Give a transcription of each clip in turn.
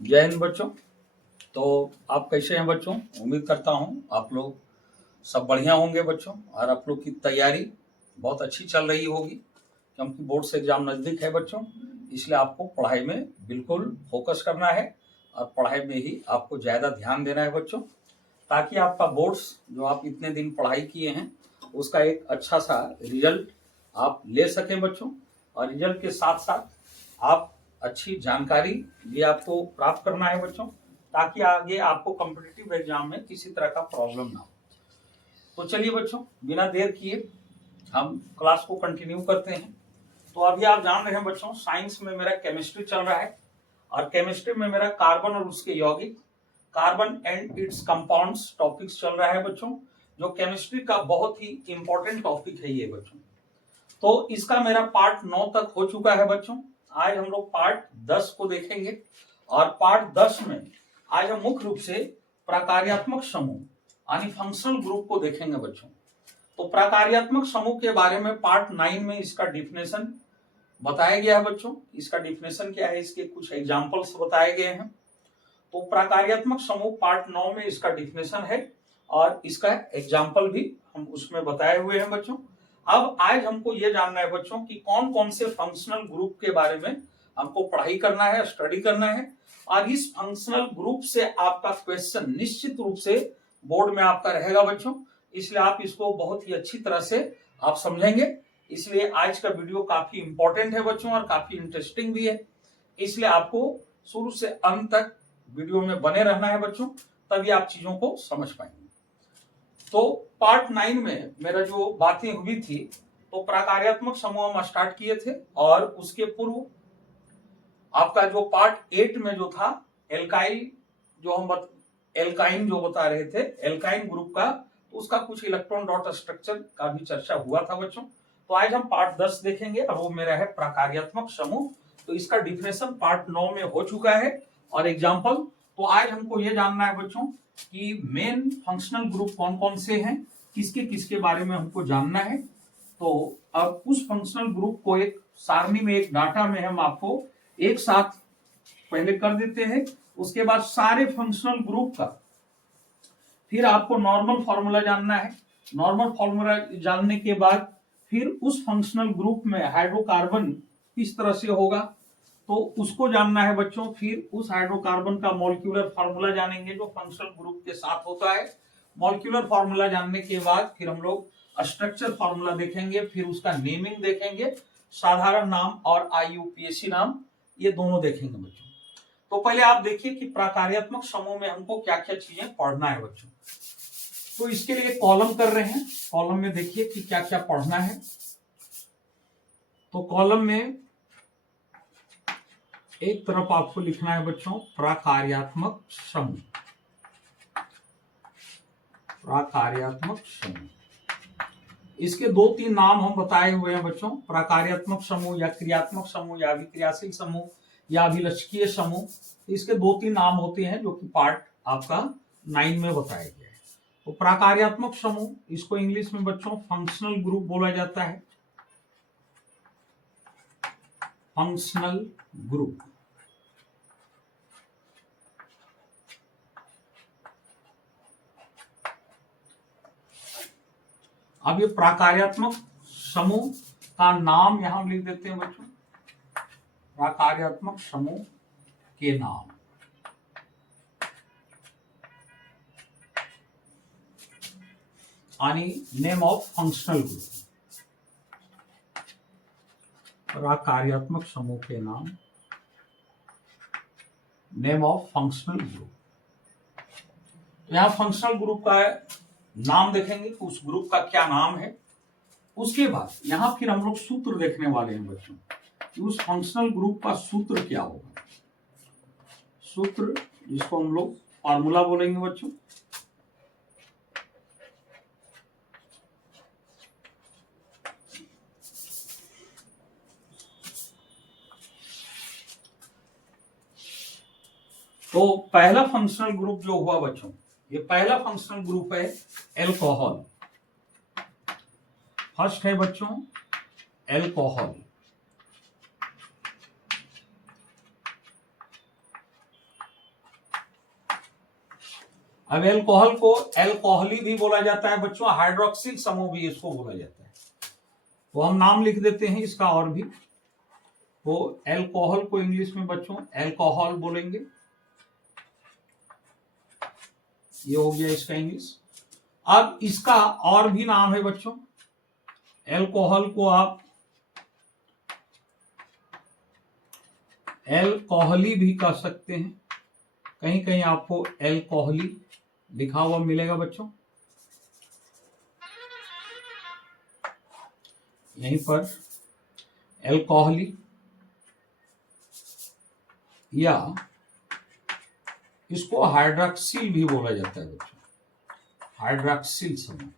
जय हिंद बच्चों। तो आप कैसे हैं बच्चों? उम्मीद करता हूं आप लोग सब बढ़िया होंगे बच्चों, और आप लोग की तैयारी बहुत अच्छी चल रही होगी, क्योंकि बोर्ड से एग्जाम नज़दीक है बच्चों। इसलिए आपको पढ़ाई में बिल्कुल फोकस करना है और पढ़ाई में ही आपको ज़्यादा ध्यान देना है बच्चों, ताकि आपका बोर्ड्स जो आप इतने दिन पढ़ाई किए हैं उसका एक अच्छा सा रिजल्ट आप ले सकें बच्चों। और रिजल्ट के साथ साथ आप अच्छी जानकारी भी आपको प्राप्त करना है बच्चों, ताकि आगे आपको कॉम्पिटिटिव एग्जाम में किसी तरह का प्रॉब्लम ना हो। तो चलिए बच्चों, बिना देर किए हम क्लास को कंटिन्यू करते हैं। तो अभी आप जान रहे हैं बच्चों, साइंस में मेरा केमिस्ट्री चल रहा है, और केमिस्ट्री में मेरा कार्बन और उसके यौगिक, carbon and it's compounds topics चल रहा है बच्चों, जो केमिस्ट्री का बहुत ही इंपॉर्टेंट टॉपिक है ये बच्चों। तो इसका मेरा पार्ट 9 तक हो चुका है बच्चों। आज हम लोग पार्ट 10 को देखेंगे, और पार्ट 10 में आज हम मुख्य रूप से प्रकार्यात्मक समूह यानी फंक्शनल ग्रुप को देखेंगे बच्चों। तो प्रकार्यात्मक समूह के बारे में पार्ट 9 में इसका डिफिनेशन बताया गया है बच्चों। इसका डिफिनेशन क्या है, इसके कुछ एग्जाम्पल्स बताए गए हैं। तो प्रकार्यात्मक समूह पार्ट 9 में इसका डिफिनेशन है, और इसका एग्जाम्पल भी हम उसमें बताए हुए हैं बच्चों। अब आज हमको ये जानना है बच्चों कि कौन कौन से फंक्शनल ग्रुप के बारे में हमको पढ़ाई करना है, स्टडी करना है, और इस फंक्शनल ग्रुप से आपका क्वेश्चन निश्चित रूप से बोर्ड में आपका रहेगा बच्चों। इसलिए आप इसको बहुत ही अच्छी तरह से आप समझेंगे। इसलिए आज का वीडियो काफी इंपॉर्टेंट है बच्चों, और काफी इंटरेस्टिंग भी है। इसलिए आपको शुरू से अंत तक वीडियो में बने रहना है बच्चों, तभी आप चीजों को समझ पाएंगे। तो पार्ट 9 में मेरा जो बातें हुई थी, तो प्रकार्यात्मक समूह हम स्टार्ट किए थे, और उसके पूर्व आपका जो पार्ट 8 में जो था एल्काइल, जो हम एल्काइन जो बता रहे थे, एल्काइन ग्रुप का, तो उसका कुछ इलेक्ट्रॉन डॉट स्ट्रक्चर का भी चर्चा हुआ था बच्चों। तो आज हम पार्ट 10 देखेंगे, और वो मेरा है प्रकार्यात्मक समूह। तो इसका डिफिनेशन पार्ट 9 में हो चुका है, और एग्जाम्पल। तो आज हमको ये जानना है बच्चों कि मेन फंक्शनल ग्रुप कौन कौन से हैं, किसके किसके बारे में हमको जानना है। तो अब उस फंक्शनल ग्रुप को एक सारणी में, एक डाटा में हम आपको एक साथ पहले कर देते हैं। उसके बाद सारे फंक्शनल ग्रुप का फिर आपको नॉर्मल फॉर्मूला जानना है। नॉर्मल फॉर्मूला जानने के बाद फिर उस फंक्शनल ग्रुप में हाइड्रोकार्बन किस तरह से होगा, तो उसको जानना है बच्चों। फिर उस हाइड्रोकार्बन का मॉलिक्यूलर फॉर्मूला जानेंगे जो फंक्शनल ग्रुप के साथ होता है। मॉलिक्यूलर फॉर्मूला जानने के बाद फिर हम लोग स्ट्रक्चर फॉर्मूला देखेंगे, फिर उसका नेमिंग देखेंगे, साधारण नाम और IUPAC नाम, ये दोनों देखेंगे बच्चों। तो पहले आप देखिए कि प्रकार्यात्मक समूह में हमको क्या क्या चीजें पढ़ना है बच्चों। तो इसके लिए कॉलम कर रहे हैं। कॉलम में देखिए कि क्या क्या पढ़ना है। तो कॉलम में एक तरफ आपको लिखना है बच्चों प्रकार्यात्मक समूह। प्रकार्यात्मक समूह, इसके 2-3 नाम हम बताए हुए हैं बच्चों। प्रकार्यात्मक समूह, या क्रियात्मक समूह, या अभिक्रियाशील समूह, या अभिलक्षणीय समूह। इसके 2-3 नाम होते हैं जो कि पार्ट आपका 9 में बताया गया है। तो प्रकार्यात्मक समूह, इसको इंग्लिश में बच्चों फंक्शनल ग्रुप बोला जाता है। Functional group. अब ये प्रकार्यात्मक समूह का नाम यहां लिख देते हैं बच्चों, प्रकार्यात्मक समूह के नाम। यानी नेम ऑफ फंक्शनल ग्रुप। प्रकार्यात्मक समूह के नाम, नेम ऑफ फंक्शनल ग्रुप। यहां फंक्शनल ग्रुप का नाम देखेंगे कि उस ग्रुप का क्या नाम है। उसके बाद यहां फिर हम लोग सूत्र देखने वाले हैं बच्चों कि उस फंक्शनल ग्रुप का सूत्र क्या होगा। सूत्र, जिसको हम लोग फॉर्मूला बोलेंगे बच्चों। तो पहला फंक्शनल ग्रुप जो हुआ बच्चों, ये पहला फंक्शनल ग्रुप है एल्कोहल। फर्स्ट है बच्चों एल्कोहल। अब एल्कोहल को एल्कोहली भी बोला जाता है बच्चों, हाइड्रोक्सिल समूह भी इसको बोला जाता है। तो हम नाम लिख देते हैं इसका और भी। तो एल्कोहल को इंग्लिश में बच्चों एल्कोहल बोलेंगे, ये हो गया इसका इंग्लिश। अब इसका और भी नाम है बच्चों, एल्कोहल को आप एल्कोहली भी कह सकते हैं। कहीं कहीं आपको एल्कोहली लिखा हुआ मिलेगा बच्चों, यहीं पर एल्कोहली, या इसको हाइड्रोक्सिल भी बोला जाता है बच्चों, हाइड्रोक्सिल समूह।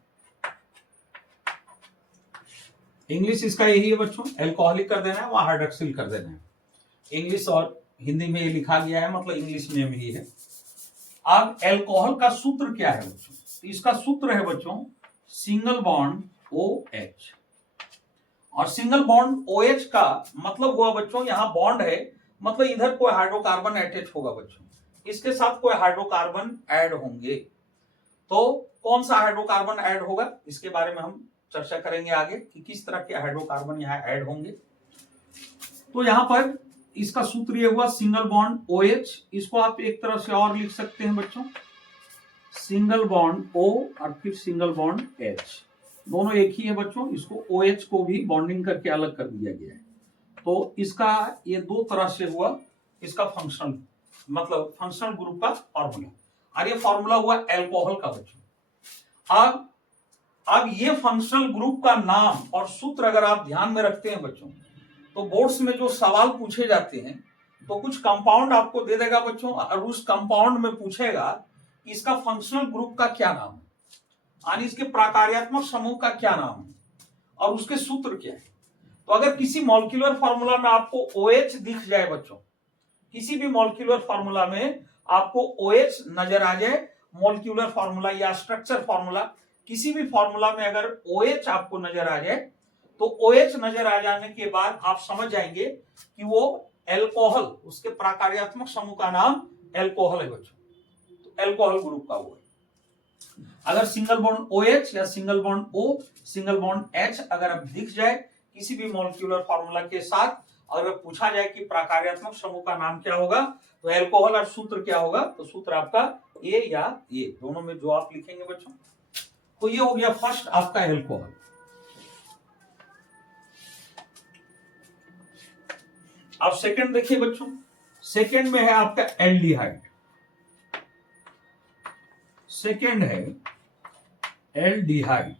इंग्लिश इसका यही है बच्चों, एल्कोहलिक कर देना है, वहां हाइड्रोक्सिल कर देना है। इंग्लिश और हिंदी में ये लिखा गया है, मतलब इंग्लिश नेम ही है। अब एल्कोहल का सूत्र क्या है बच्चों? इसका सूत्र है बच्चों सिंगल बॉन्ड OH। और सिंगल बॉन्ड OH का मतलब हुआ बच्चों, यहां बॉन्ड है मतलब इधर कोई हाइड्रोकार्बन अटैच होगा बच्चों, इसके साथ कोई हाइड्रोकार्बन ऐड होंगे। तो कौन सा हाइड्रोकार्बन ऐड होगा इसके बारे में हम चर्चा करेंगे आगे कि किस तरह के हाइड्रोकार्बन यहाँ ऐड होंगे। तो यहाँ पर इसका सूत्र ये हुआ सिंगल बॉन्ड OH। इसको आप एक तरह से और लिख सकते हैं बच्चों, सिंगल बॉन्ड O और फिर सिंगल बॉन्ड H, दोनों एक ही है बच्चों। इसको OH को भी बॉन्डिंग करके अलग कर दिया गया है। तो इसका ये दो तरह से हुआ इसका फंक्शनल, मतलब फंक्शनल ग्रुप का फॉर्मूला, और ये फॉर्मूला हुआ एल्कोहल का बच्चों। अब ये फंक्शनल ग्रुप का नाम और सूत्र अगर आप ध्यान में रखते हैं बच्चों, तो बोर्ड्स में जो सवाल पूछे जाते हैं तो कुछ कंपाउंड आपको दे देगा बच्चों, और उस कंपाउंड में पूछेगा इसका फंक्शनल ग्रुप का क्या नाम है, यानी इसके प्रकार्यात्मक समूह का क्या नाम है और उसके सूत्र क्या है। तो अगर किसी मॉलिक्यूलर फार्मूला में आपको OH दिख जाए बच्चों, किसी भी मॉलिक्यूलर फार्मूला में आपको OH नजर आ जाए, मॉलिक्यूलर फार्मूला या स्ट्रक्चर फार्मूला, किसी भी फार्मूला में अगर OH आपको नजर आ जाए, तो OH नजर आ जाने के बाद आप समझ जाएंगे कि वो एल्कोहल, उसके प्रकार्यात्मक समूह का नाम एल्कोहल है बच्चों। तो एल्कोहल ग्रुप का वो है। अगर सिंगल बॉन्ड OH या single bond O, single bond H अगर अब दिख जाए किसी भी मॉलिक्यूलर फार्मूला के साथ, अगर पूछा जाए कि प्रकार्यात्मक समूह का नाम क्या होगा, तो एल्कोहल, और सूत्र क्या होगा, तो सूत्र आपका A या A, दोनों में जो आप लिखेंगे बच्चों। तो ये हो गया फर्स्ट आपका एल्कोहल। अब सेकंड देखिए बच्चों, सेकंड में है आपका एल्डिहाइड। सेकंड है एल्डिहाइड।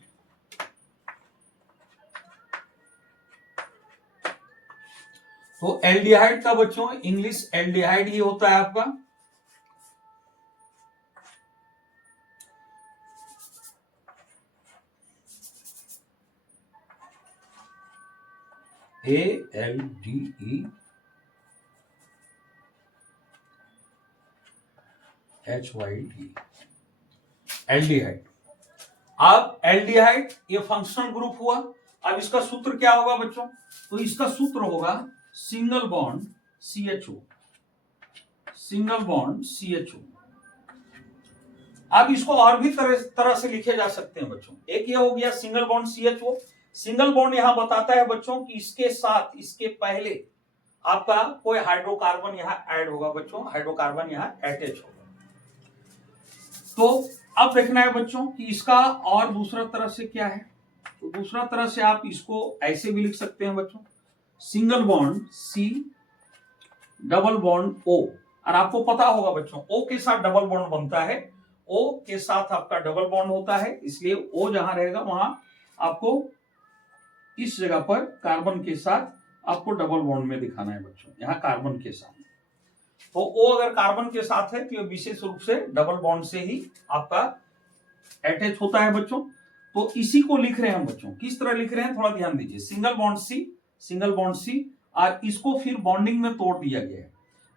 तो एल्डिहाइड का बच्चों इंग्लिश एल्डिहाइड ही होता है आपका। ALDEHYD, aldehyde. अब एल्डिहाइड ये फंक्शनल ग्रुप हुआ। अब इसका सूत्र क्या होगा बच्चों, तो इसका सूत्र होगा single bond CHO, single bond CHO। अब इसको और भी तरह से लिखे जा सकते हैं बच्चों। एक ये हो गया single bond CHO। Single bond यहां बताता है बच्चों कि इसके साथ, इसके पहले आपका कोई हाइड्रोकार्बन यहां ऐड होगा बच्चों, हाइड्रोकार्बन यहां अटैच होगा। तो अब देखना है बच्चों कि इसका और दूसरा तरह से क्या है। तो दूसरा तरह से आप इसको ऐसे भी लिख सकते हैं बच्चों, single bond C, double bond O। और आपको पता होगा बच्चों O के साथ डबल बॉन्ड बनता है, O के साथ आपका डबल बॉन्ड होता है, इसलिए O जहां रहेगा वहां आपको इस जगह पर कार्बन के साथ आपको डबल बॉन्ड में दिखाना है बच्चों, यहां कार्बन के साथ। तो O अगर कार्बन के साथ है तो ये विशेष रूप से डबल बॉन्ड से ही आपका अटैच होता है बच्चों। तो इसी को लिख रहे हैं हम बच्चों, किस तरह लिख रहे हैं थोड़ा ध्यान दीजिए। Single bond C, single bond C, और इसको फिर बॉन्डिंग में तोड़ दिया गया है।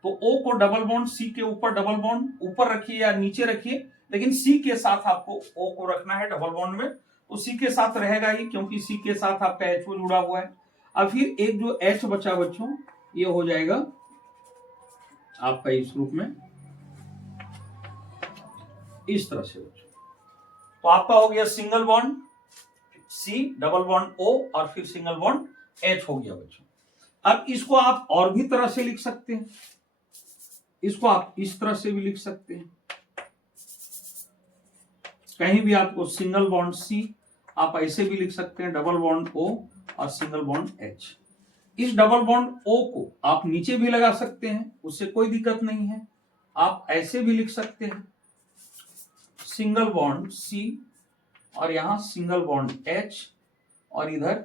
तो O को डबल बॉन्ड C के ऊपर डबल बॉन्ड ऊपर रखिए या नीचे रखिए, लेकिन C के साथ आपको O को रखना है डबल बॉन्ड में। तो C के साथ रहेगा ही, क्योंकि C के साथ आपका HO जुड़ा हुआ है। अब फिर एक जो H बचा बच्चों, ये हो जाएगा आपका इस रूप में इस तरह से बच्चों। तो आपका हो गया single bond C, double bond O और फिर सिंगल बॉन्ड एच हो गया बच्चों। अब इसको आप और भी तरह से लिख सकते हैं, इसको आप इस तरह से भी लिख सकते हैं, कहीं भी आपको सिंगल बॉन्ड सी आप ऐसे भी लिख सकते हैं, डबल बॉन्ड ओ और सिंगल बॉन्ड एच। इस डबल बॉन्ड ओ को आप नीचे भी लगा सकते हैं, उससे कोई दिक्कत नहीं है। आप ऐसे भी लिख सकते हैं, सिंगल बॉन्ड सी और यहां सिंगल बॉन्ड एच और इधर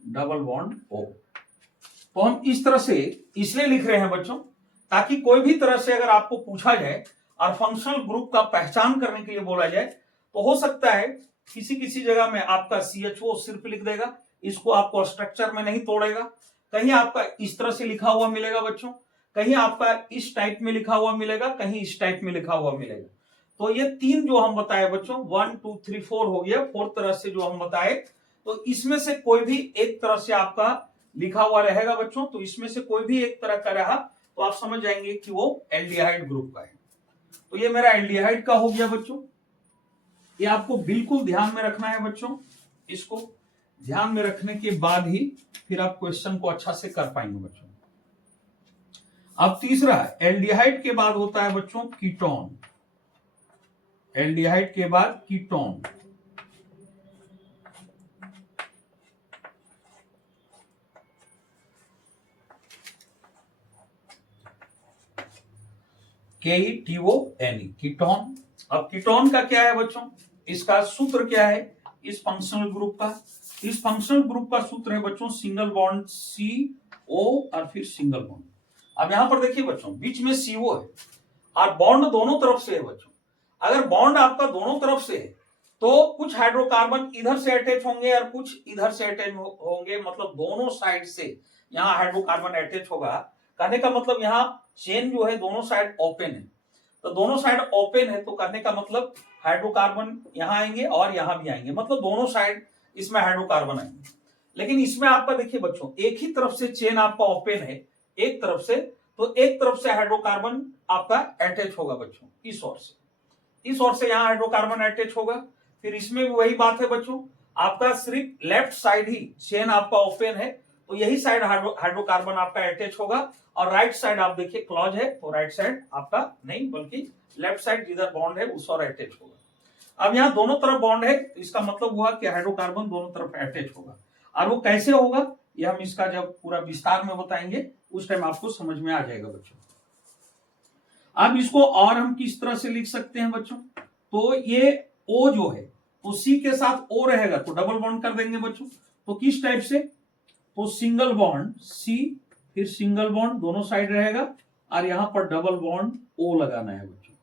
डबल बॉन्ड ओ। तो हम इस तरह से इसलिए लिख रहे हैं बच्चों, ताकि कोई भी तरह से अगर आपको पूछा जाए और फंक्शनल ग्रुप का पहचान करने के लिए बोला जाए, तो हो सकता है किसी किसी जगह में आपका CHO सिर्फ लिख देगा, इसको आपको स्ट्रक्चर में नहीं तोड़ेगा। कहीं आपका इस तरह से लिखा हुआ मिलेगा बच्चों, कहीं आपका इस टाइप में लिखा हुआ मिलेगा, कहीं इस टाइप में लिखा हुआ मिलेगा। तो ये तीन जो हम बताए बच्चों, 1 2 3 4 हो गया, 4 तरह से जो हम बताए, तो इसमें से कोई भी एक तरह से आपका लिखा हुआ रहेगा बच्चों। तो इसमें से कोई भी एक तरह का रहा तो आप समझ जाएंगे कि वो एल्डिहाइड ग्रुप का है। तो ये मेरा एल्डिहाइड का हो गया बच्चों। ये आपको बिल्कुल ध्यान में रखना है बच्चों, इसको ध्यान में रखने के बाद ही फिर आप क्वेश्चन को अच्छा से कर पाएंगे बच्चों। अब तीसरा, एल्डिहाइड के बाद होता है बच्चों कीटोन। एल्डिहाइड के बाद कीटोन। KETON, ketone. अब कीटोन का क्या है बच्चों, इसका सूत्र क्या है इस फंक्शनल ग्रुप का? इस फंक्शनल ग्रुप का सूत्र है बच्चों सिंगल बॉन्ड CO और फिर सिंगल बॉन्ड। अब यहां पर देखिए बच्चों, बीच में CO है और बॉन्ड दोनों तरफ से है बच्चों। अगर बॉन्ड आपका दोनों तरफ से है तो कुछ हाइड्रोकार्बन इधर से अटैच होंगे और कुछ इधर से अटैच होंगे, मतलब दोनों साइड से यहाँ हाइड्रोकार्बन अटैच होगा। कहने का मतलब यहाँ चेन जो है दोनों साइड ओपन है, तो दोनों साइड ओपन है, तो कहने का मतलब हाइड्रोकार्बन यहाँ आएंगे और यहाँ भी आएंगे, मतलब दोनों साइड इसमें हाइड्रोकार्बन आएंगे। लेकिन इसमें आपका देखिए बच्चों, एक ही तरफ से चेन आपका ओपन है एक तरफ से, तो एक तरफ से हाइड्रोकार्बन आपका अटैच होगा बच्चों, इस ओर से, इस ओर से यहाँ हाइड्रोकार्बन अटैच होगा। फिर इसमें भी वही बात है बच्चों, आपका सिर्फ लेफ्ट साइड ही चेन आपका ओपन है, तो यही साइड हाइड्रोकार्बन आपका अटैच होगा, और राइट साइड आप देखिए क्लोज है, तो राइट साइड आपका नहीं बल्कि लेफ्ट साइड जिधर बॉन्ड है उस ओर अटैच होगा। अब यहाँ दोनों तरफ बॉन्ड है, तो इसका मतलब हुआ कि हाइड्रोकार्बन दोनों तरफ अटैच होगा। और वो कैसे होगा ये हम इसका जब पूरा विस्तार में बताएंगे उस टाइम आपको समझ में आ जाएगा बच्चों। अब इसको और हम किस तरह से लिख सकते हैं बच्चों, तो ये O जो है तो C के साथ O रहेगा तो डबल बॉन्ड कर देंगे बच्चों। तो किस टाइप से, तो सिंगल बॉन्ड C फिर सिंगल बॉन्ड दोनों साइड रहेगा और यहां पर डबल बॉन्ड O लगाना है बच्चों,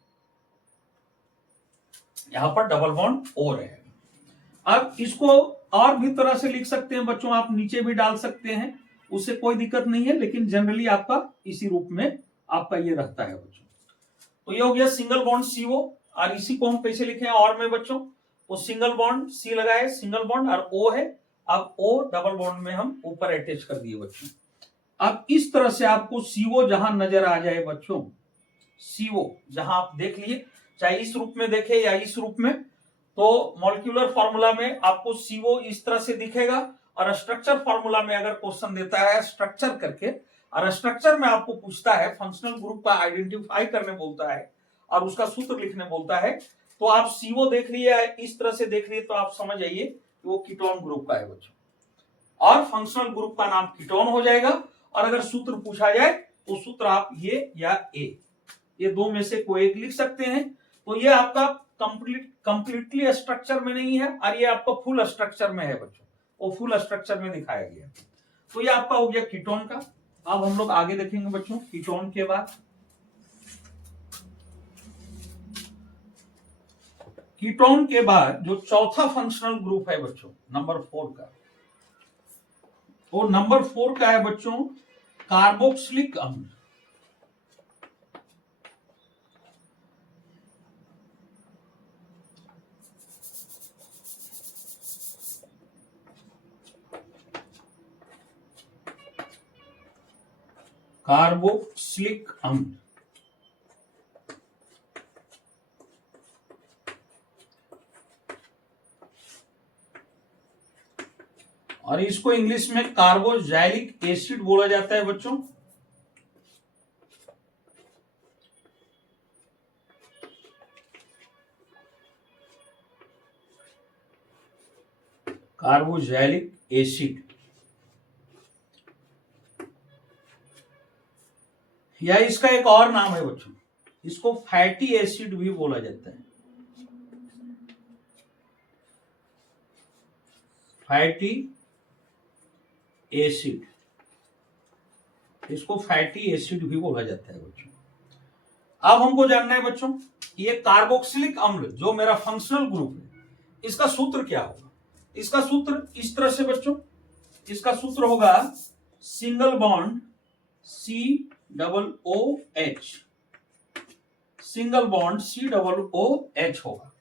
यहां पर डबल बॉन्ड O रहेगा। अब इसको और भी तरह से लिख सकते हैं बच्चों, आप नीचे भी डाल सकते हैं, उससे कोई दिक्कत नहीं है, लेकिन जनरली आपका इसी रूप में आपका ये रहता है बच्चों। तो ये हो गया सिंगल बॉन्ड CO, और इसी को हम कैसे लिखे हैं और में बच्चों, तो सिंगल बॉन्ड C लगाए, सिंगल बॉन्ड और O है, अब O डबल बॉन्ड में हम ऊपर अटैच कर दिए बच्चों। अब इस तरह से आपको CO जहां नजर आ जाए बच्चों, CO जहां आप देख लिए, चाहे इस रूप में देखे या इस रूप में, तो मॉलिक्यूलर फॉर्मूला में आपको CO इस तरह से दिखेगा, और स्ट्रक्चर फॉर्मूला में अगर क्वेश्चन देता है स्ट्रक्चर करके, और स्ट्रक्चर में आपको पूछता है फंक्शनल ग्रुप का आइडेंटिफाई करने बोलता है और उसका सूत्र लिखने बोलता है, तो आप CO देख लिए इस तरह से देख लिए, तो आप समझ जाइए कि वो कीटोन ग्रुप का है बच्चों, और फंक्शनल ग्रुप का नाम कीटोन हो जाएगा। और अगर सूत्र पूछा जाए तो सूत्र आप ये या ये दो में से कोई एक लिख सकते हैं। तो ये आपका कंप्लीटली स्ट्रक्चर में नहीं है, और ये आपका फुल स्ट्रक्चर में है बच्चों, वो फुल स्ट्रक्चर में दिखाया गया। तो ये आपका हो गया कीटोन का। अब हम लोग आगे देखेंगे बच्चों, कीटोन के बाद कीटोन के बाद जो चौथा फंक्शनल ग्रुप है बच्चों नंबर 4 का, वो नंबर 4 का है बच्चों कार्बोक्सिलिक अम्ल। कार्बोक्सिलिक अम्ल, और इसको इंग्लिश में कार्बोक्सिलिक एसिड बोला जाता है बच्चों। कार्बोक्सिलिक एसिड, या इसका एक और नाम है बच्चों, इसको फैटी एसिड भी बोला जाता है। फैटी एसिड, इसको फैटी एसिड भी बोला जाता है बच्चों। अब हमको जानना है बच्चों, ये कार्बोक्सिलिक अम्ल जो मेरा फंक्शनल ग्रुप है, इसका सूत्र क्या होगा। इसका सूत्र इस तरह से बच्चों, इसका सूत्र होगा single bond COOH, single bond COOH होगा।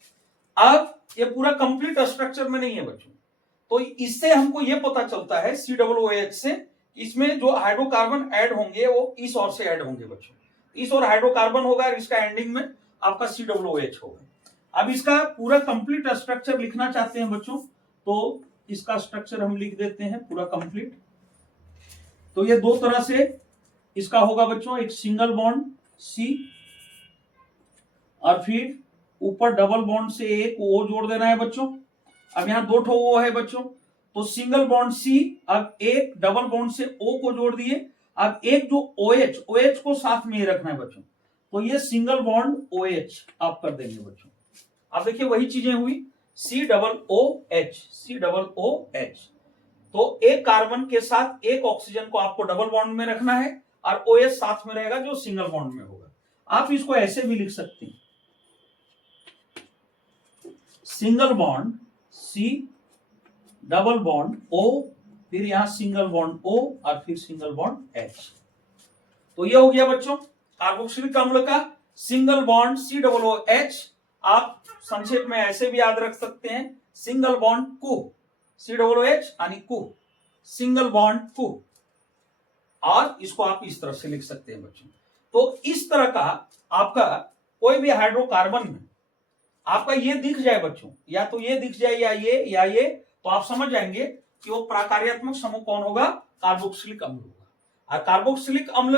अब ये पूरा कंप्लीट स्ट्रक्चर में नहीं है बच्चों, तो इससे हमको ये पता चलता है COOH से, इसमें जो हाइड्रोकार्बन ऐड होंगे वो इस ओर से ऐड होंगे बच्चों, इस ओर हाइड्रोकार्बन होगा और इसका एंडिंग में आपका COOH होगा। अब इसका पूरा कंप्लीट स्ट्रक्चर लिखना चाहते हैं बच्चों, तो इसका स्ट्रक्चर हम लिख देते हैं पूरा कंप्लीट। तो ये दो तरह से इसका होगा बच्चों, एक सिंगल बॉन्ड C और फिर ऊपर डबल बॉन्ड से एक O जोड़ देना है बच्चों। अब यहाँ दो ठो O है बच्चों, तो सिंगल बॉन्ड C, अब एक डबल बॉन्ड से O को जोड़ दिए, अब एक जो OH को साथ में ही रखना है बच्चों, तो ये सिंगल बॉन्ड OH आप कर देंगे बच्चों। अब देखिए वही चीजें हुई COOH, तो एक कार्बन के साथ एक ऑक्सीजन को आपको डबल बॉन्ड में रखना है और OH साथ में रहेगा जो सिंगल बॉन्ड में होगा। आप इसको ऐसे भी लिख सकते हैं, single bond C, double bond O, फिर यहां सिंगल बॉन्ड O और फिर सिंगल बॉन्ड H। तो ये हो गया बच्चों कार्बोक्सिलिक अम्ल का सिंगल बॉन्ड COOH। आप संक्षेप में ऐसे भी याद रख सकते हैं, सिंगल बॉन्ड कु, COOH यानी कु, सिंगल बॉन्ड कु, और इसको आप इस तरह से लिख सकते हैं बच्चों। तो इस तरह का आपका कोई भी हाइड्रोकार्बन में आपका ये दिख जाए बच्चों, या तो ये दिख जाए या ये, तो आप समझ जाएंगे कि वो प्रकार्यात्मक समूह कौन होगा, कार्बोक्सिलिक अम्ल होगा। और कार्बोक्सिलिक अम्ल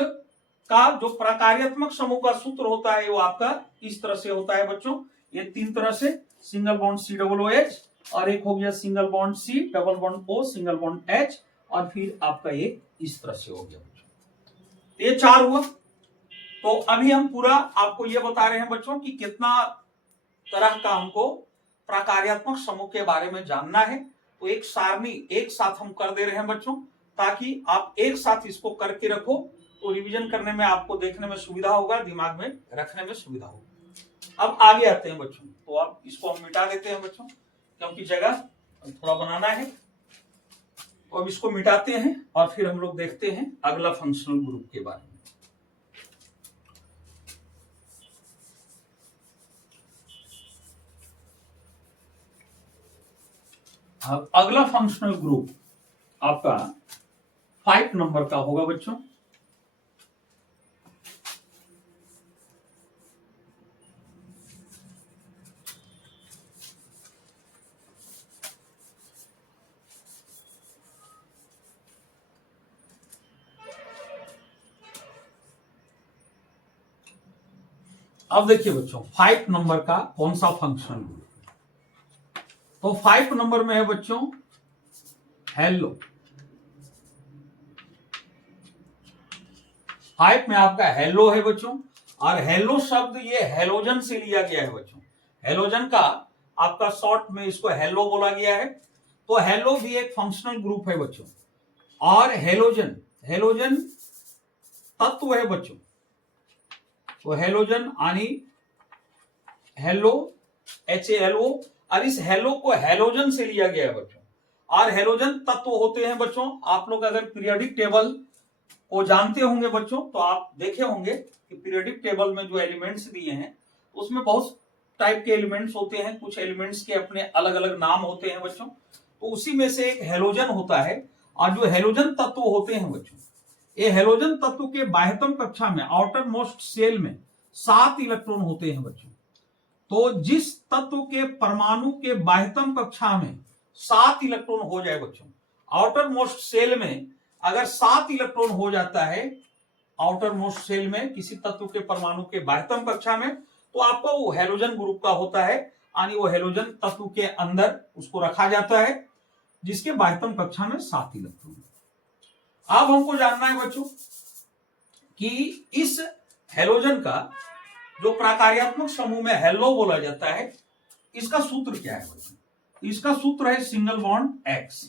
का जो प्रकार्यात्मक समूह का सूत्र होता है वो आपका इस तरह से होता है बच्चों, ये तीन तरह से, सिंगल बॉन्ड COOH, और एक हो गया single bond C, double bond O, single bond H, और फिर आपका एक इस तरह से हो गया बच्चों। ये चार हुआ। तो अभी हम पूरा आपको ये बता रहे हैं बच्चों कि कितना तरह का हमको प्रकार्यात्मक समूह के बारे में जानना है। तो एक सारणी एक साथ हम कर दे रहे हैं बच्चों, ताकि आप एक साथ इसको करके रखो, तो रिवीजन करने में आपको देखने में सुविधा होगा, दिमाग में रखने में सुविधा होगा। अब आगे आते हैं बच्चों, तो आप इसको हम मिटा देते हैं बच्चों, क्योंकि जगह थोड़ा बनाना है। तो अब इसको मिटाते हैं और फिर हम लोग देखते हैं अगला फंक्शनल ग्रुप के बारे में। अब अगला फंक्शनल ग्रुप आपका 5 नंबर का होगा बच्चों। अब देखिए बच्चों 5 नंबर का कौन सा फंक्शनल ग्रुप, तो 5 नंबर में है बच्चों हेलो। 5 में आपका हेलो है बच्चों, और हेलो शब्द ये हेलोजन से लिया गया है बच्चों। हेलोजन का आपका शॉर्ट में इसको हेलो बोला गया है। तो हेलो भी एक फंक्शनल ग्रुप है बच्चों, और हेलोजन तत्व है बच्चों। तो हेलोजन यानी हेलो HALO, और इस हेलो को हेलोजन से लिया गया है बच्चों। और हेलोजन तत्व होते हैं बच्चों, आप लोग अगर पीरियोडिक टेबल को जानते होंगे बच्चों, तो आप देखे होंगे कि पीरियोडिक टेबल में जो एलिमेंट्स दिए हैं उसमें बहुत टाइप के एलिमेंट्स होते हैं, कुछ एलिमेंट्स के अपने अलग अलग नाम होते हैं बच्चों। तो उसी में से एक हेलोजन होता है, और जो हेलोजन तत्व होते हैं बच्चों, ये हेलोजन तत्व के बाह्यतम कक्षा में, आउटर मोस्ट सेल में 7 इलेक्ट्रॉन होते हैं बच्चों। तो जिस तत्व के परमाणु के बाह्यतम कक्षा में 7 इलेक्ट्रॉन हो जाए बच्चों, आउटर मोस्ट सेल में अगर 7 इलेक्ट्रॉन हो जाता है आउटर मोस्ट सेल में किसी तत्व के परमाणु के बाह्यतम कक्षा में, तो आपका वो हेलोजन ग्रुप का होता है, यानी वो हेलोजन तत्व के अंदर उसको रखा जाता है जिसके बाह्यतम कक्षा में 7 इलेक्ट्रॉन। अब हमको जानना है बच्चों कि इस हेलोजन का जो प्राकार्यात्मक समूह में हेलो बोला जाता है, इसका सूत्र क्या है बच्चों? इसका सूत्र है सिंगल बॉन्ड एक्स।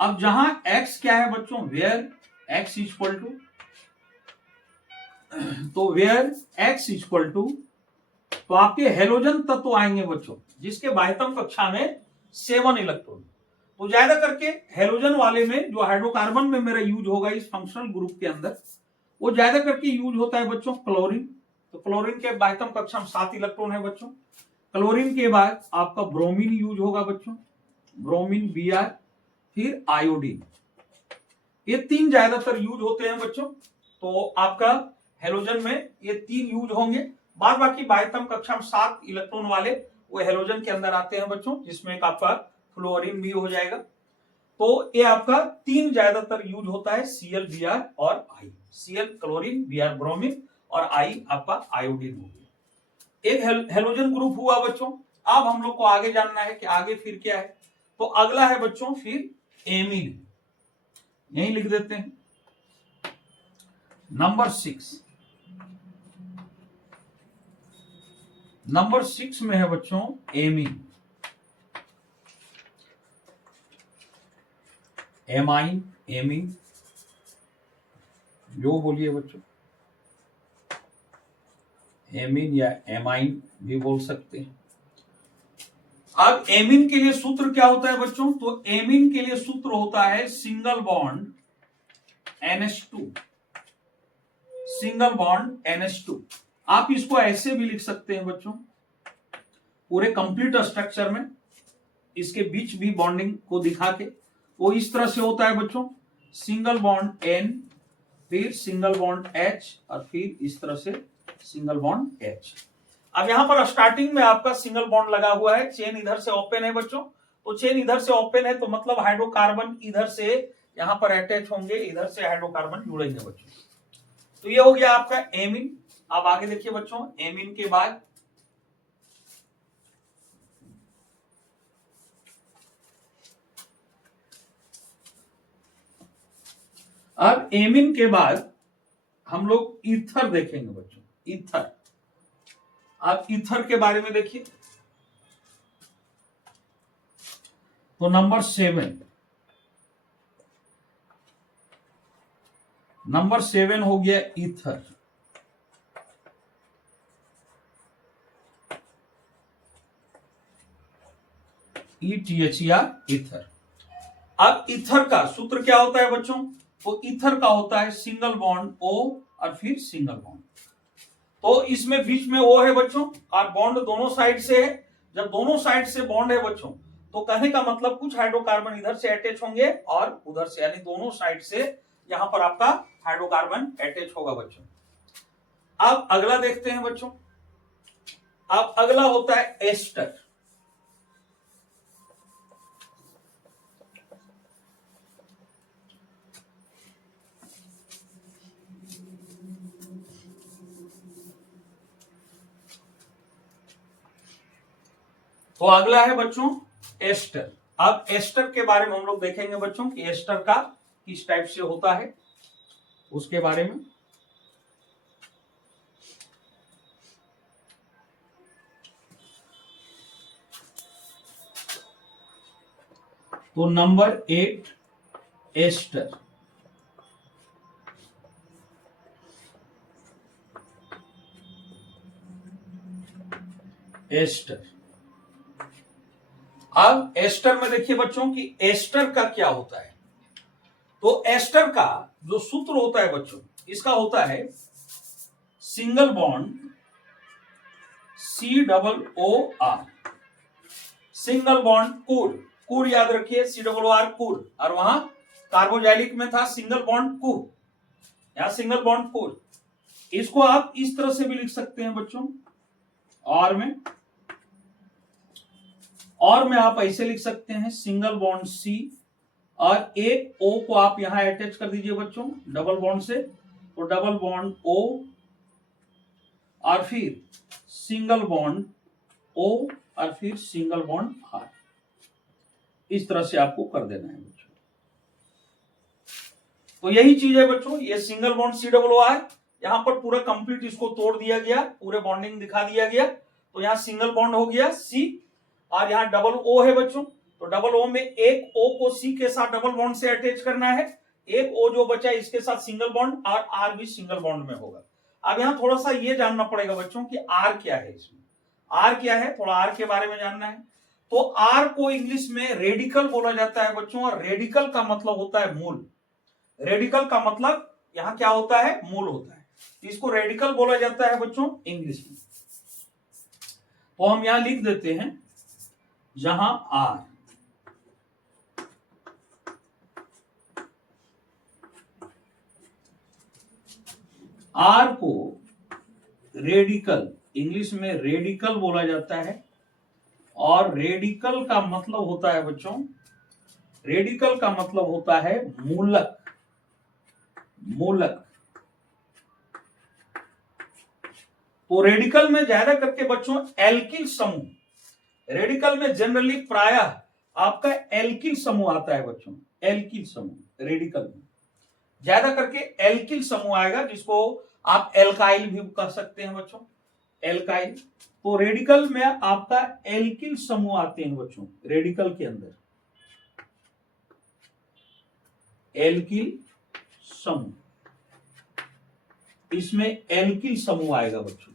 अब जहां एक्स क्या है बच्चों, वेयर एक्स इक्वल टू, तो वेयर एक्स इक्वल टू, तो आपके हेलोजन तत्व आएंगे बच्चों जिसके बाह्यतम कक्षा में 7 इलेक्ट्रॉन। तो ज्यादा करके हेलोजन वाले में जो हाइड्रोकार्बन में मेरा यूज होगा इस फंक्शनल ग्रुप के अंदर, वो ज्यादा करके यूज होता है बच्चों क्लोरीन। तो क्लोरीन के बाह्यतम कक्षा में 7 इलेक्ट्रॉन है बच्चों। क्लोरीन के बाद आपका ब्रोमीन यूज होगा बच्चों, ब्रोमीन Br, फिर आयोडीन, ये 3 ज्यादातर यूज होते हैं बच्चों। तो आपका हेलोजन में ये 3 यूज होंगे। बाद बाकी बाह्यतम कक्षा में 7 इलेक्ट्रॉन वाले वो हेलोजन के अंदर आते हैं बच्चों, जिसमें एक आपका फ्लोरीन भी हो जाएगा। तो ये आपका 3 ज्यादातर यूज होता है, Cl, Br और I। Cl chlorine, Br bromine और I आपका आयोडीन हो गया। एक हेलोजन ग्रुप हुआ बच्चों। अब हम लोग को आगे जानना है कि आगे फिर क्या है। तो अगला है बच्चों फिर एमीन, यही लिख देते हैं नंबर 6। नंबर 6 में है बच्चों एमीन, एमाइन, एमीन जो बोलिए बच्चों, एमीन या एमाइन भी बोल सकते हैं। अब एमीन के लिए सूत्र क्या होता है बच्चों? तो एमीन के लिए सूत्र होता है single bond NH2, single bond NH2। आप इसको ऐसे भी लिख सकते हैं बच्चों, पूरे कंप्लीट स्ट्रक्चर में इसके बीच भी बॉन्डिंग को दिखा के, वो इस तरह से होता है बच्चों, सिंगल बॉन्ड N, फिर सिंगल बॉन्ड H और फिर इस तरह से सिंगल बॉन्ड H। अब यहां पर स्टार्टिंग में आपका सिंगल बॉन्ड लगा हुआ है, चेन इधर से ओपन है बच्चों। तो चेन इधर से ओपन है तो मतलब हाइड्रोकार्बन इधर से यहां पर अटैच होंगे, इधर से हाइड्रोकार्बन जुड़ेंगे बच्चों। तो ये हो गया आपका एमीन। अब आगे देखिए बच्चों, एमीन के बाद अब एमीन के बाद हम लोग ईथर देखेंगे बच्चों, ईथर। अब ईथर के बारे में देखिए, तो नंबर 7 हो गया ईथर। ETH या ईथर। अब ईथर का सूत्र क्या होता है बच्चों? तो ईथर का होता है सिंगल बॉन्ड O और फिर सिंगल बॉन्ड। तो इसमें बीच में O है बच्चों और बॉन्ड दोनों साइड से है। जब दोनों साइड से बॉन्ड है बच्चों, तो कहने का मतलब कुछ हाइड्रोकार्बन इधर से अटैच होंगे और उधर से, यानी दोनों साइड से यहां पर आपका हाइड्रोकार्बन अटैच होगा बच्चों। अब अगला देखते हैं बच्चों। अब अगला होता है एस्टर। तो अगला है बच्चों एस्टर। अब एस्टर के बारे में हम लोग देखेंगे बच्चों कि एस्टर का किस टाइप से होता है, उसके बारे में। तो नंबर 8 एस्टर। एस्टर। अब एस्टर में देखिए बच्चों कि एस्टर का क्या होता है। तो एस्टर का जो सूत्र होता है बच्चों, इसका होता है single bond COOR, single bond कूर। कूर याद रखिए, COOR कूर, और वहां कार्बोजाइलिक में था सिंगल बॉन्ड कू, यहां सिंगल बॉन्ड कूर। इसको आप इस तरह से भी लिख सकते हैं बच्चों, और में आप ऐसे लिख सकते हैं सिंगल बॉन्ड C और एक O को आप यहां अटैच कर दीजिए बच्चों डबल बॉन्ड से, तो डबल बॉन्ड O और फिर सिंगल बॉन्ड O और फिर सिंगल बॉन्ड R। इस तरह से आपको कर देना है बच्चों। तो यही चीज है बच्चों, ये सिंगल बॉन्ड COO, यहां पर पूरा कंप्लीट इसको तोड़ दिया गया, पूरे बॉन्डिंग दिखा दिया गया। तो यहाँ सिंगल बॉन्ड हो गया C, और यहाँ डबल O है बच्चों। तो डबल O में एक O को C के साथ डबल बॉन्ड से अटैच करना है, एक O जो बचा इसके साथ सिंगल बॉन्ड, और R भी सिंगल बॉन्ड में होगा। अब यहाँ थोड़ा सा ये जानना पड़ेगा बच्चों कि R क्या है, इसमें R क्या है, थोड़ा R के बारे में जानना है। तो R को इंग्लिश में रेडिकल बोला जाता है बच्चों, और रेडिकल का मतलब होता है मूल। रेडिकल का मतलब यहाँ क्या होता है, मूल होता है। इसको रेडिकल बोला जाता है बच्चों इंग्लिश में। तो हम यहां लिख देते हैं जहां R को रेडिकल, इंग्लिश में रेडिकल बोला जाता है। और रेडिकल का मतलब होता है बच्चों, रेडिकल का मतलब होता है मूलक। मूलक। तो रेडिकल में ज्यादा करके बच्चों एल्किल समूह, रेडिकल में जनरली प्रायः आपका एल्किल समूह आता है बच्चों, एल्किल समूह रेडिकल में ज्यादा करके एल्किल समूह आएगा, जिसको आप एल्काइल भी कह सकते हैं बच्चों, एल्काइल। तो रेडिकल में आपका एल्किल समूह आते हैं बच्चों, रेडिकल के अंदर एल्किल समूह, इसमें एल्किल समूह आएगा बच्चों,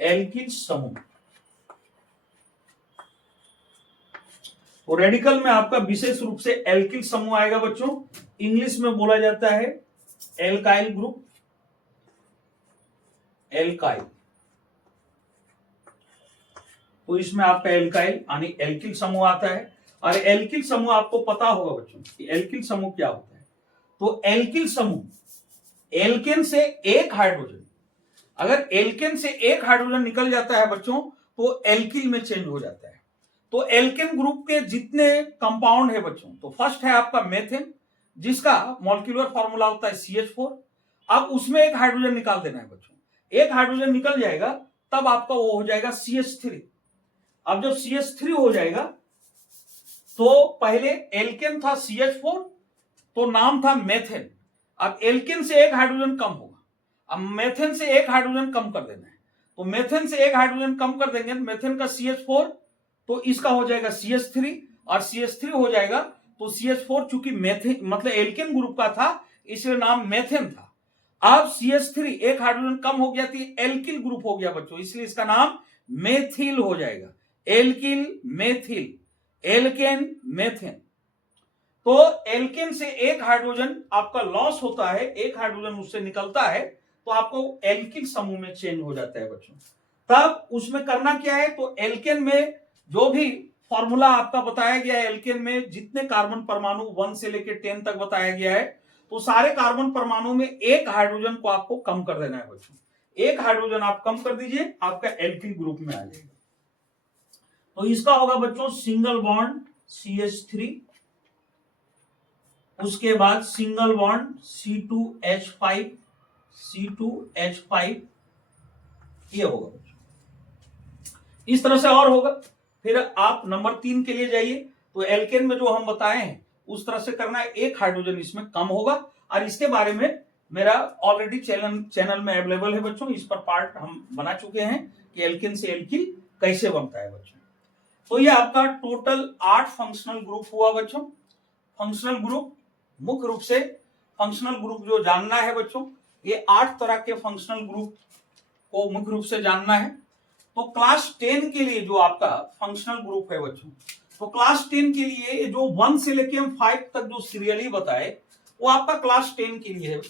एल्किल समूह। तो रेडिकल में आपका विशेष रूप से एल्किल समूह आएगा बच्चों, इंग्लिश में बोला जाता है एल्काइल ग्रुप, एल्काइल। तो इसमें आपका एल्काइल यानी एल्किल समूह आता है। और एल्किल समूह आपको पता होगा बच्चों कि एल्किल समूह क्या होता है। तो एल्किल समूह, एल्केन से एक हाइड्रोजन, अगर एल्केन से एक हाइड्रोजन निकल जाता है बच्चों तो एल्किल में चेंज हो जाता है। तो एल्केन ग्रुप के जितने कंपाउंड है बच्चों, तो फर्स्ट है आपका मेथेन, जिसका मॉलिक्यूलर फॉर्मूला होता है CH4। अब उसमें एक हाइड्रोजन निकाल देना है बच्चों, एक हाइड्रोजन निकल जाएगा तब आपका वो हो जाएगा CH3। अब जब CH3 हो जाएगा तो पहले एल्केन था CH4, तो नाम था मेथेन। अब एल्केन से एक हाइड्रोजन कम होगा, अब मेथेन से एक हाइड्रोजन कम कर देना है। तो मेथेन से एक हाइड्रोजन कम कर देंगे, मेथेन का CH4, तो इसका हो जाएगा CH3, और CH3 हो जाएगा तो CH4 चूंकि मेथेन मतलब एल्केन ग्रुप का था इसलिए नाम मेथेन था। अब CH3 एक हाइड्रोजन कम हो गया थी, एल्किल ग्रुप हो गया बच्चों, इसलिए इसका नाम मेथिल हो जाएगा, एल्किल मेथिल, एल्केन मेथेन। तो एल्केन से एक हाइड्रोजन आपका लॉस होता है, एक हाइड्रोजन उससे निकलता है, तो आपको एल्किल समूह में चेंज हो जाता है बच्चों। तब उसमें करना क्या है, तो एल्केन में जो भी फॉर्मूला आपका बताया गया है, एल्केन में जितने कार्बन परमाणु 1 से लेकर 10 तक बताया गया है, तो सारे कार्बन परमाणु में एक हाइड्रोजन को आपको कम कर देना है बच्चों। एक हाइड्रोजन आप कम कर दीजिए, आपका एल्किल ग्रुप में आ जाएगा। तो इसका होगा बच्चों सिंगल बॉन्ड CH3, उसके बाद सिंगल बॉन्ड C2H5, C2H5, ये होगा बच्चों। इस तरह से और होगा। फिर आप नंबर 3 के लिए जाइए, तो एल्केन में जो हम बताए हैं उस तरह से करना है, एक हाइड्रोजन इसमें कम होगा। और इसके बारे में मेरा ऑलरेडी चैनल में अवेलेबल है बच्चों, इस पर पार्ट हम बना चुके हैं कि एल्केन से एल्किल कैसे बनता है बच्चों। तो ये आपका टोटल 8 फंक्शनल ग्रुप हुआ बच्चों। फंक्शनल ग्रुप मुख्य रूप से फंक्शनल ग्रुप जो जानना है बच्चों, ये 8 तरह के फंक्शनल ग्रुप को मुख्य रूप से जानना है। तो क्लास 10 के लिए जो आपका फंक्शनल ग्रुप है बच्चों, तो क्लास 10 के लिए जो 1 से लेके हम 5 तक जो सीरियली बताए वो आपका क्लास 10 के लिए है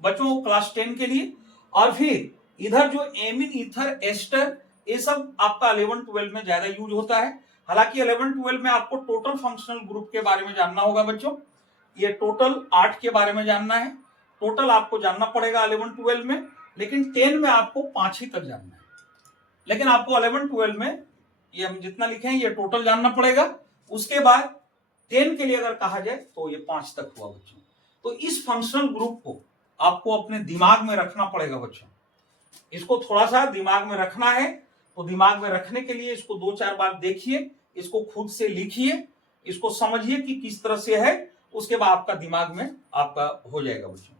बच्चों, क्लास 10 के लिए। और फिर इधर जो एमिन, ईथर, एस्टर, ये सब आपका 11-12 में ज्यादा यूज होता है। हालांकि 11-12 में आपको टोटल फंक्शनल ग्रुप के बारे में जानना होगा बच्चों, ये टोटल 8 के बारे में जानना है, टोटल आपको जानना पड़ेगा 11-12 में। लेकिन 10 में आपको 5 ही तक जानना है, लेकिन आपको 11-12 में ये हम जितना लिखे हैं ये टोटल जानना पड़ेगा। उसके बाद 10 के लिए अगर कहा जाए तो ये 5 तक हुआ बच्चों। तो इस फंक्शनल ग्रुप को आपको अपने दिमाग में रखना पड़ेगा बच्चों। इसको थोड़ा सा दिमाग में रखना है, तो दिमाग में रखने के लिए इसको 2-4 बार देखिए, इसको खुद से लिखिए, इसको समझिए कि किस तरह से है, उसके बाद आपका दिमाग में आपका हो जाएगा बच्चों।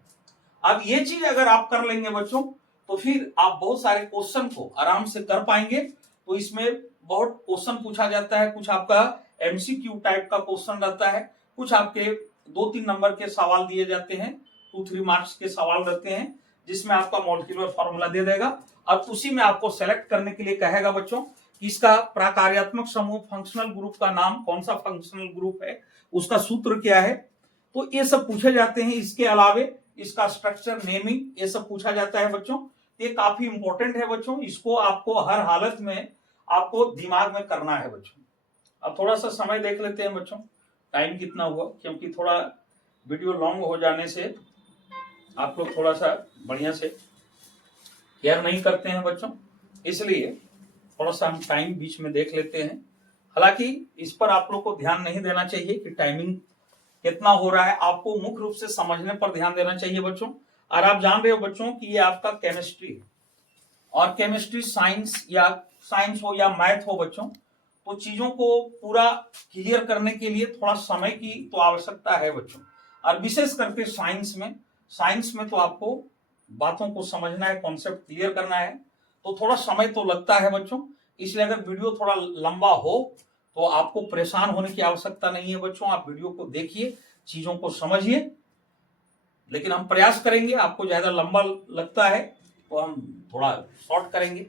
अब ये चीज अगर आप कर लेंगे बच्चों, तो फिर आप बहुत सारे क्वेश्चन को आराम से कर पाएंगे। तो इसमें बहुत क्वेश्चन पूछा जाता है, कुछ आपका एमसीक्यू टाइप का क्वेश्चन रहता है, कुछ आपके 2-3 नंबर के सवाल दिए जाते हैं, 2-3 मार्क्स के सवाल रहते हैं, जिसमें आपका मॉलिक्यूलर फॉर्मूला दे देगा और उसी में आपको सेलेक्ट करने के लिए कहेगा बच्चों कि इसका प्रकार्यात्मक समूह फंक्शनल ग्रुप का नाम कौन सा फंक्शनल ग्रुप है, उसका सूत्र क्या है। तो ये सब पूछे जाते हैं। इसके अलावे इसका स्ट्रक्चर, नेमिंग, ये सब पूछा जाता है बच्चों। ये काफी इंपॉर्टेंट है बच्चों, इसको आपको हर हालत में आपको दिमाग में करना है बच्चों। अब थोड़ा सा समय देख लेते हैं बच्चों, टाइम कितना हुआ, क्योंकि थोड़ा वीडियो लॉन्ग हो जाने से आप लोग थोड़ा सा बढ़िया से केयर नहीं करते हैं बच्चों, इसलिए थोड़ा सा हम टाइम बीच में देख लेते हैं। हालांकि इस पर आप लोग को ध्यान नहीं देना चाहिए कि टाइमिंग कितना हो रहा है, आपको मुख्य रूप से समझने पर ध्यान देना चाहिए बच्चों। और आप जान रहे हो बच्चों कि ये आपका केमिस्ट्री है, और केमिस्ट्री साइंस या साइंस हो या मैथ हो बच्चों, तो चीजों को पूरा क्लियर करने के लिए थोड़ा समय की तो आवश्यकता है बच्चों। और विशेष करके साइंस में तो आपको बातों को समझना है, कॉन्सेप्ट क्लियर करना है, तो थोड़ा समय तो लगता है बच्चों। इसलिए अगर वीडियो थोड़ा लंबा हो तो आपको परेशान होने की आवश्यकता नहीं है बच्चों। आप वीडियो को देखिए, चीजों को समझिए, लेकिन हम प्रयास करेंगे। आपको ज्यादा लंबा लगता है तो हम थोड़ा शॉर्ट करेंगे।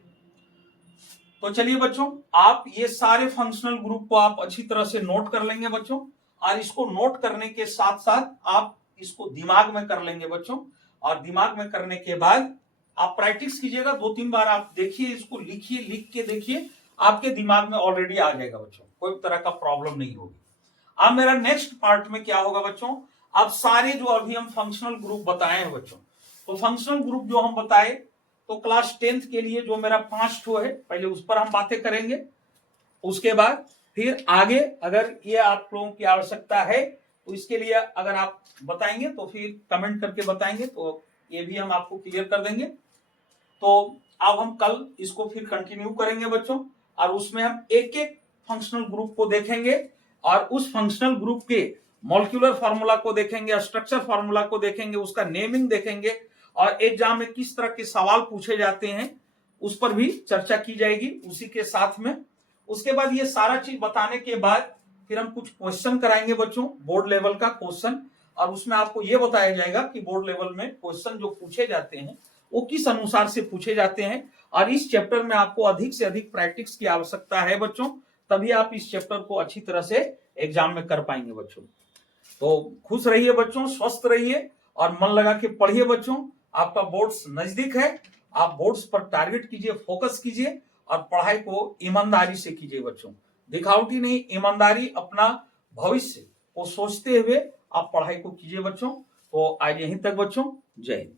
तो चलिए बच्चों, आप ये सारे फंक्शनल ग्रुप को आप अच्छी तरह से नोट कर लेंगे बच्चों, और इसको नोट करने के साथ साथ आप इसको दिमाग में कर लेंगे बच्चों। और दिमाग में करने के बाद आप प्रैक्टिस कीजिएगा, 2-3 बार आप देखिए, इसको लिखिए, लिख के देखिए, आपके दिमाग में ऑलरेडी आ जाएगा बच्चों, कोई तरह का प्रॉब्लम नहीं होगी। अब मेरा नेक्स्ट पार्ट में क्या होगा बच्चों, अब सारे जो अभी हम फंक्शनल ग्रुप बताए हैं बच्चों, तो फंक्शनल ग्रुप जो हम बताए, तो क्लास 10th के लिए जो मेरा 5 ठो है, पहले उस पर हम बातें करेंगे। उसके बाद फिर आगे अगर ये आप लोगों की आवश्यकता है तो इसके लिए अगर आप बताएंगे तो फिर कमेंट करके बताएंगे, तो ये भी हम आपको क्लियर कर देंगे। तो अब हम कल इसको फिर कंटिन्यू करेंगे बच्चों, और उसमें हम एक एक फंक्शनल ग्रुप को देखेंगे, और उस फंक्शनल ग्रुप के मॉलिक्यूलर फार्मूला को देखेंगे, स्ट्रक्चर फार्मूला को देखेंगे, उसका नेमिंग देखेंगे, और एग्जाम में किस तरह के सवाल पूछे जाते हैं उस पर भी चर्चा की जाएगी उसी के साथ में। उसके बाद ये सारा चीज बताने के बाद फिर हम कुछ क्वेश्चन कराएंगे बच्चों, बोर्ड लेवल का क्वेश्चन, और उसमें आपको ये बताया जाएगा कि बोर्ड लेवल में क्वेश्चन जो पूछे जाते हैं वो किस अनुसार से पूछे जाते हैं। और इस चैप्टर में आपको अधिक से अधिक प्रैक्टिस की आवश्यकता है बच्चों, तभी आप इस चैप्टर को अच्छी तरह से एग्जाम में कर पाएंगे बच्चों। तो खुश रहिए बच्चों, स्वस्थ रहिए, और मन लगा के पढ़िए बच्चों। आपका बोर्ड्स नजदीक है, आप बोर्ड्स पर टारगेट कीजिए, फोकस कीजिए, और पढ़ाई को ईमानदारी से कीजिए बच्चों। दिखावटी नहीं, ईमानदारी, अपना भविष्य को सोचते हुए आप पढ़ाई को कीजिए बच्चों। तो आज यहीं तक बच्चों, जय हिंद।